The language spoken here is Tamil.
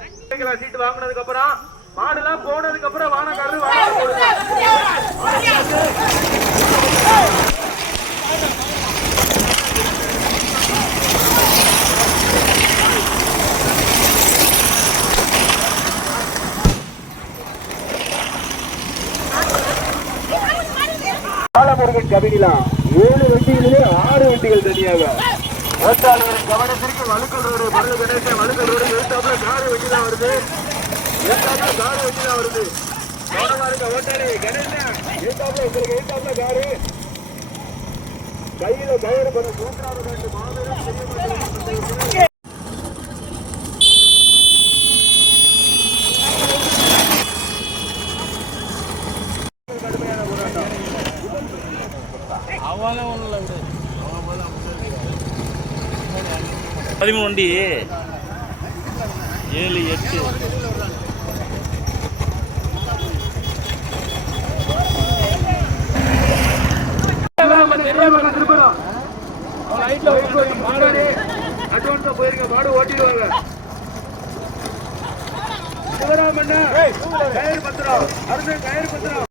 சீட்டு வாங்கினதுக்கு அப்புறம் மாடு போனதுக்கு அப்புறம் வானக்காரரு பாலமுருகன் கபினிலாம் ஏழு வண்டிகளிலே ஆறு வண்டிகள் தனியாக. ஓட்டாளர்களின் கவனத்திற்கு வலுக்கொள்வது மருது கணேசன் வழுக்கல் ரோடு எழுத்தாப்புல காரு வண்டி தான் வருது. எழுத்தாப்புல காரு வண்டி தான் வருது. கவனமா இருக்க ஓட்டாளி கணேசா எழுத்தாப்புல உங்களுக்கு எழுத்தாப்புல காரு. கையில கயிறு பண்ண மூன்றாவது ரெண்டு மாபெரும் பெரிய பதிமூணு வண்டி. ஏழு எட்டு. அட்வான்ஸா போயிருங்க மாடு ஓட்டிடுவாங்க சிவராமண்ணா கயிறு பத்திரம் அரசு கயிறு பத்திரம்